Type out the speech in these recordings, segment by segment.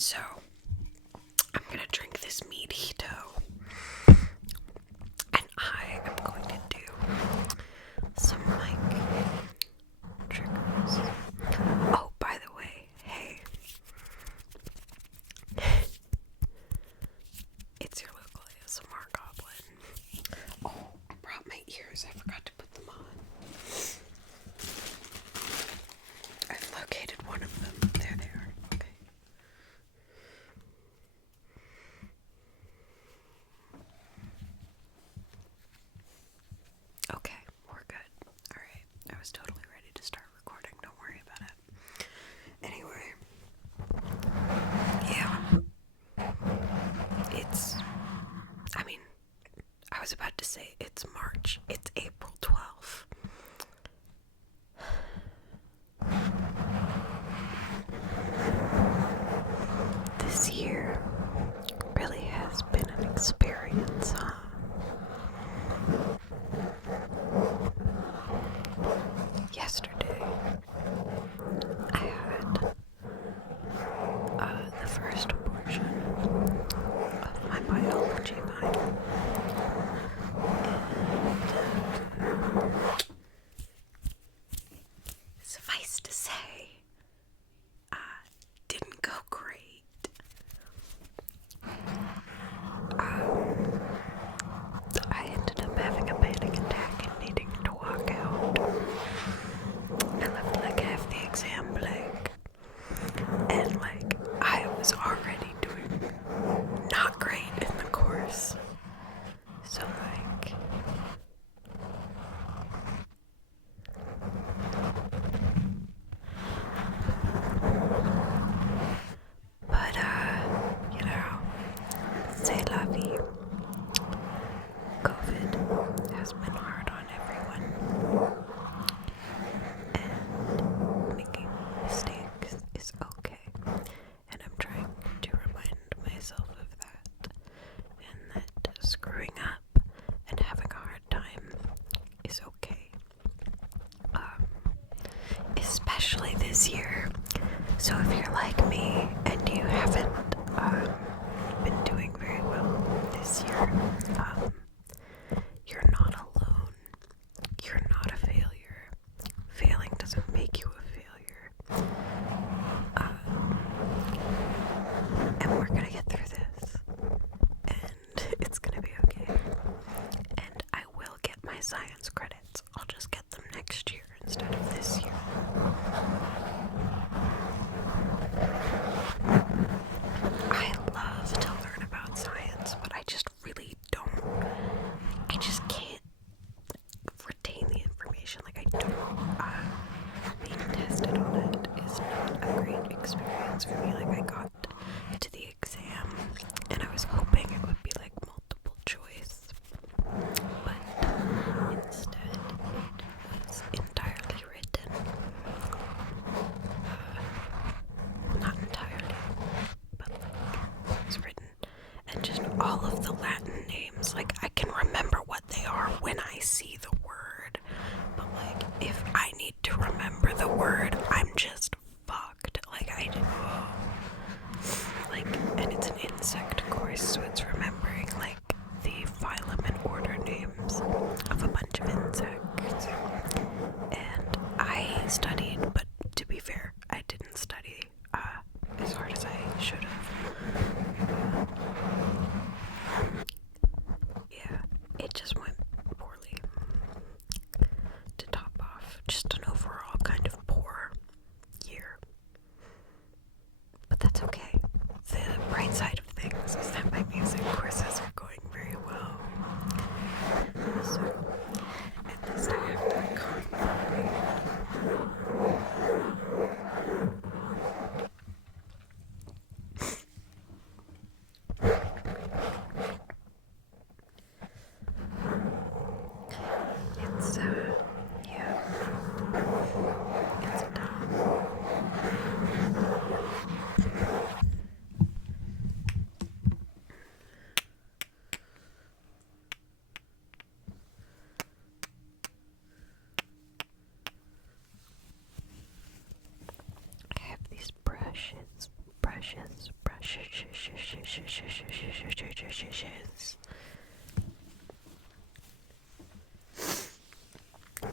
So, I'm gonna drink this mojito, and I am going to do some triggers. Oh, by the way, hey, it's your local ASMR goblin. Oh, I brought my ears. I forgot to put them on. I've located one of them. There they are. Okay. Okay, we're good. Alright, I was totally ready to start recording, don't worry about it. Anyway, yeah, I was about to say it's March, it's April 12th. This year really has been an experience, huh? Yesterday, I had the first portion of my biology minor. And suffice to say, didn't go great. I ended up having a panic attack and needing to walk out. I left half the exam blank. And I was already doing not great in the course. So but c'est la vie. COVID has been hard on everyone. And making mistakes is okay. And I'm trying to remind myself of that. And that screwing up and having a hard time is okay. Especially this year. So if you're like me and you haven't been doing very well this year, you're not alone. You're not a failure. Failing doesn't make you a failure. And we're gonna get through this. And it's gonna be okay. And I will get my science credits. I'll just get them next year instead of this year. I love to learn about science, but I just really don't. I just can't retain the information. I don't. Being tested on it is not a great experience for me. I got to the exam and I was hoping it would be multiple choice, but instead it was entirely written. Not entirely, but it was written, and just all of the Latin names, I can remember what they are when I see the word, but if I need to remember the word, I'm just fucked. And it's an insect course, so it's remembering the phylum and order names of a bunch of insects. And I studied, but to be fair, I didn't study as hard as I should have. Yeah, it just went poorly. To top off, just an overall kind of poor year. But that's okay. The bright side of things is that my music courses are going very well. So, at least I have that continuity. It's, yeah. It's dumb. I have these brushes.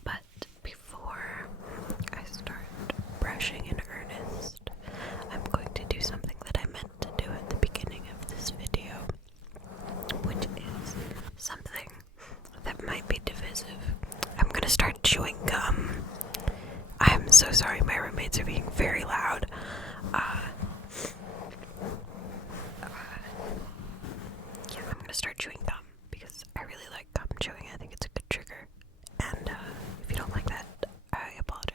But before I start brushing in earnest, I'm going to do something that I meant to do at the beginning of this video, which is something that might be divisive. I'm gonna start chewing gum. I'm so sorry, my roommates are being very loud. Yeah, I'm gonna start chewing gum because I really like gum chewing. I think it's a good trigger. And if you don't like that, I apologize.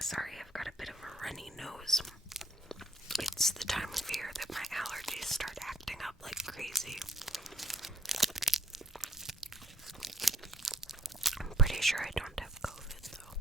Sorry, I've got a bit of a runny nose. It's the time of year that my allergies start acting up like crazy. I'm pretty sure I don't have COVID though.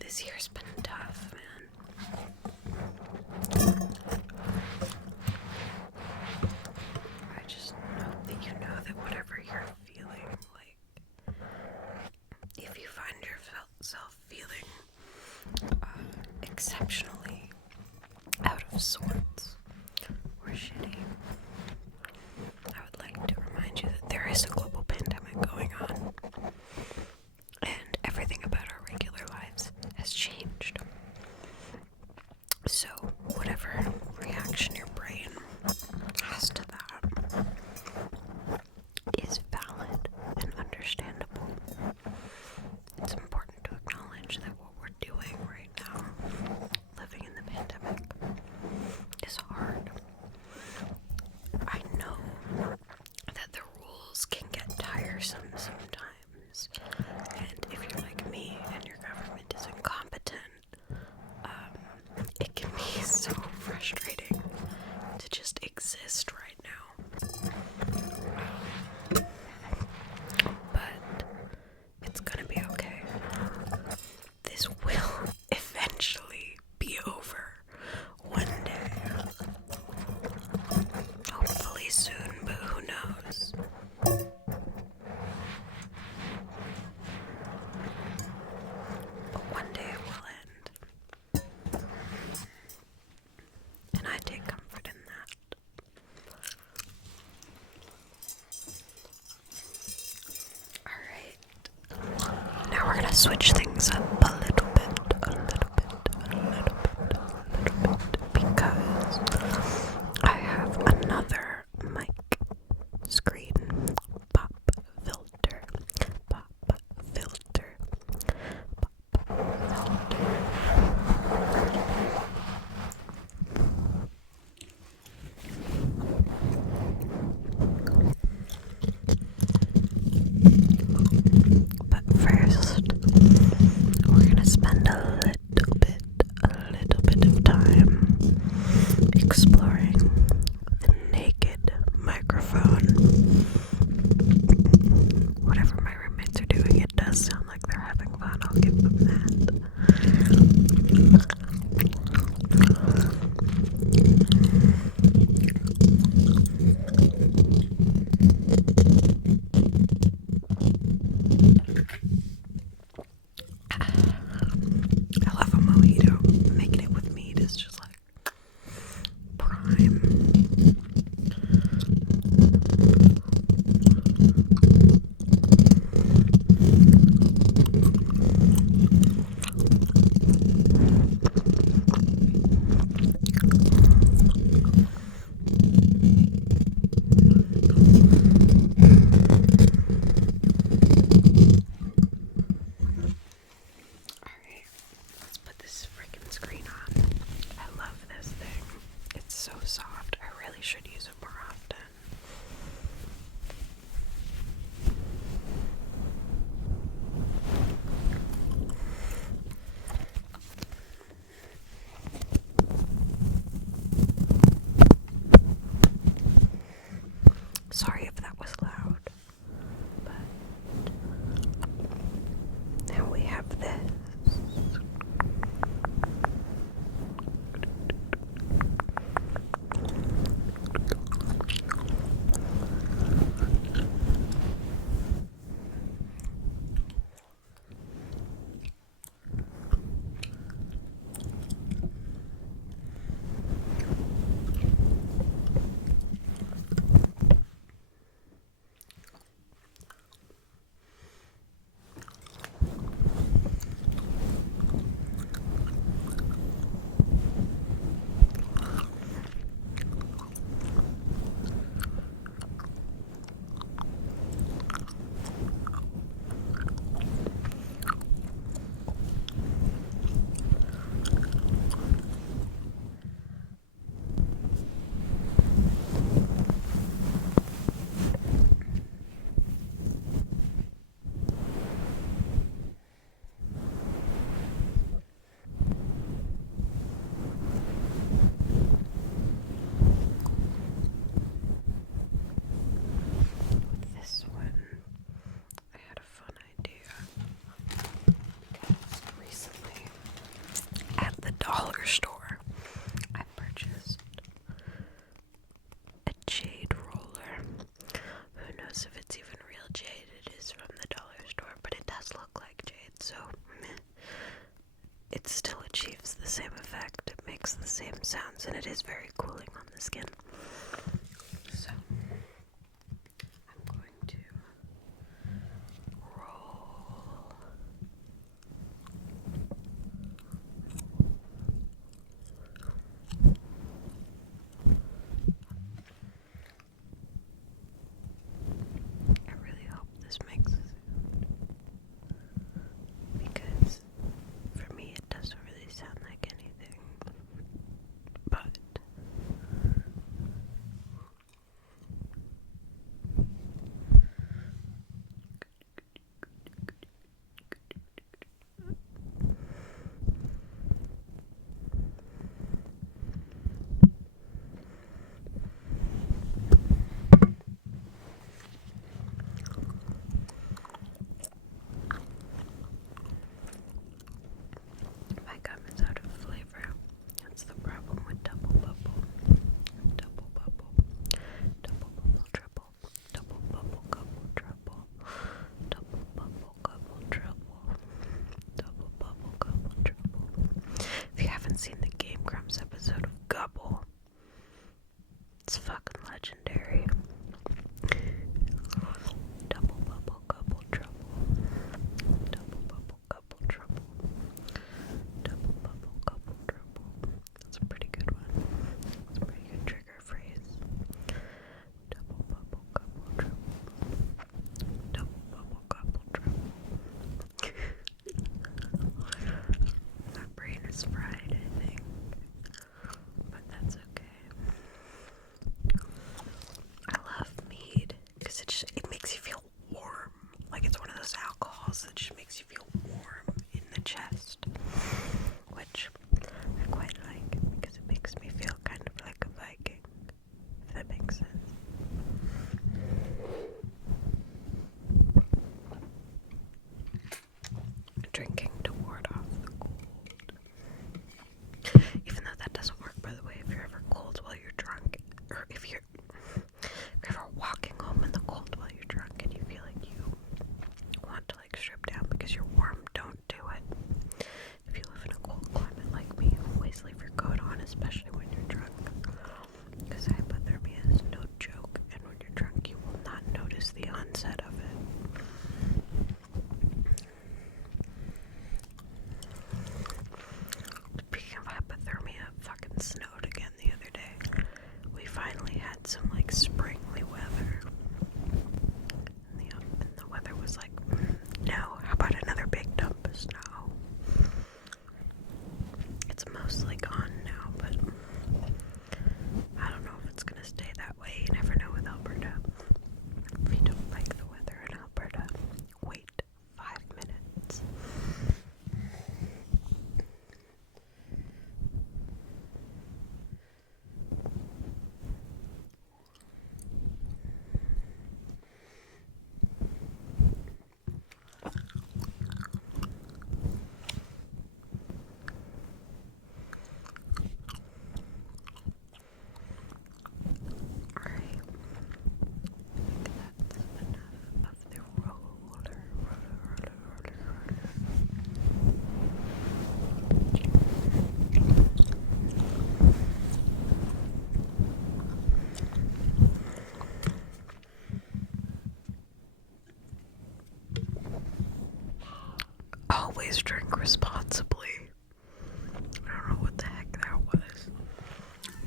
This year's been tough, man. I just hope that you know that whatever you're feeling, like, if you find yourself feeling exceptionally out of sorts or shitty, I would like to remind you that there is a global pandemic going on, and everything about our regular lives has changed. So, whatever reaction your brain has to that is valid and understandable. It's important to acknowledge that what we're doing right now, living in the pandemic, is hard. I know that the rules can get tiresome sometimes, and if you're like me and your government is incompetent, it can be so frustrating to just exist right now. But it's gonna be okay. This will eventually be over one day. Hopefully soon, but who knows? But one day it will end. And I take comfort in that. Alright. Now we're gonna switch things up a little bit, because I have another mic screen pop filter. But first, we're gonna spend a little bit of time exploring the naked microphone. Whatever my roommates are doing, it does sound like they're having fun. I'll give them that. I love a mojito. Making it with meat is just like prime. so it still achieves the same effect. It makes the same sounds, and it is very cooling on the skin. So I'm going to roll. I really hope this makes sense, because for me it doesn't really sound like anything, but my gum is out of flavor. That's the problem with double bubble. Double bubble. Double bubble trouble. Double bubble gobble trouble. Double bubble gobble trouble. Double bubble gobble trouble. If you haven't seen the Game Grumps episode of Gobble, it's fucking legendary. Double bubble gobble trouble. Double bubble gobble trouble. Double bubble gobble trouble. That's a pretty good one. That's a pretty good trigger phrase. Double bubble gobble trouble. Double bubble gobble trouble. My brain is fried, I think. But that's okay. I love mead because it makes you feel warm. Like it's one of those alcohols that just makes you feel warm in the chest, which I quite like because it makes me feel kind of like a Viking, if that makes sense. Drinking to ward off the cold. Even though that doesn't work, by the way, if you're ever cold while you're drunk, or if you're ever walking home in the cold while you're drunk and you feel like you want to like strip down because you're warm, don't do it. If you live in a cold climate like me, always leave your coat on, especially when you're drunk, because hypothermia is no joke, and when you're drunk you will not notice the onset of it. Speaking of hypothermia, it fucking snowed again the other day. We finally had some like springly weather. And the weather was like, no, how about another big dump of snow? It's mostly gone now, but I don't know if it's gonna stay that way. You never know with Alberta. If you don't like the weather in Alberta, wait 5 minutes. Alright. That's enough of the roller. Always drink responsibly. I don't know what the heck that was.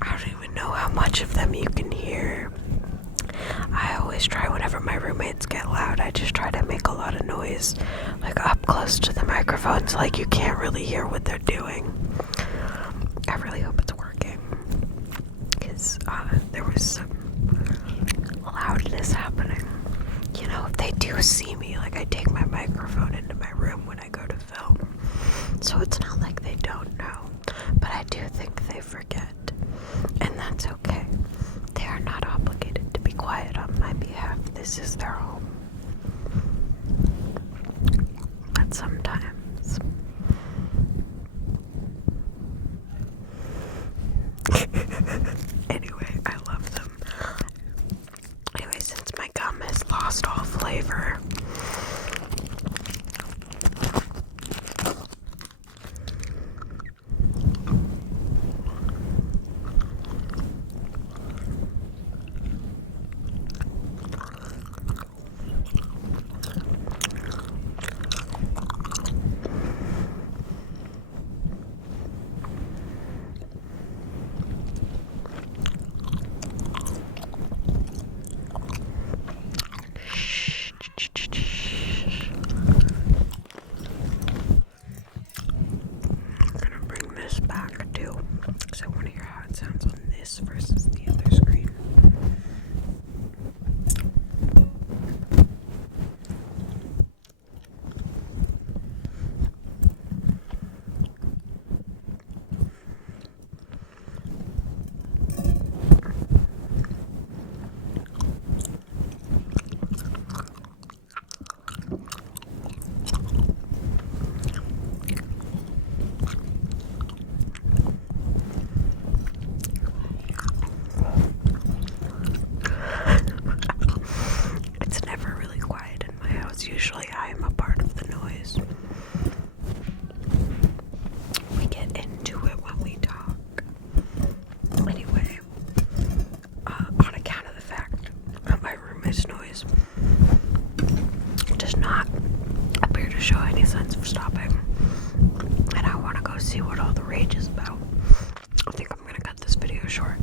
I don't even know how much of them you can hear. I always try whenever my roommates get loud, I just try to make a lot of noise, like up close to the microphone, so like you can't really hear what they're doing. I really hope it's working, because there was some loudness happening. You know, if they do see me, like I take my microphone into my room when I go to film, so it's not like they don't know, but I do think they forget, and that's okay. They are not obligated to be quiet on my behalf. This is their home. But sometimes anyway, I love them. Anyway, since my gum has lost all flavor, show any signs of stopping. And I want to go see what all the rage is about. I think I'm gonna cut this video short.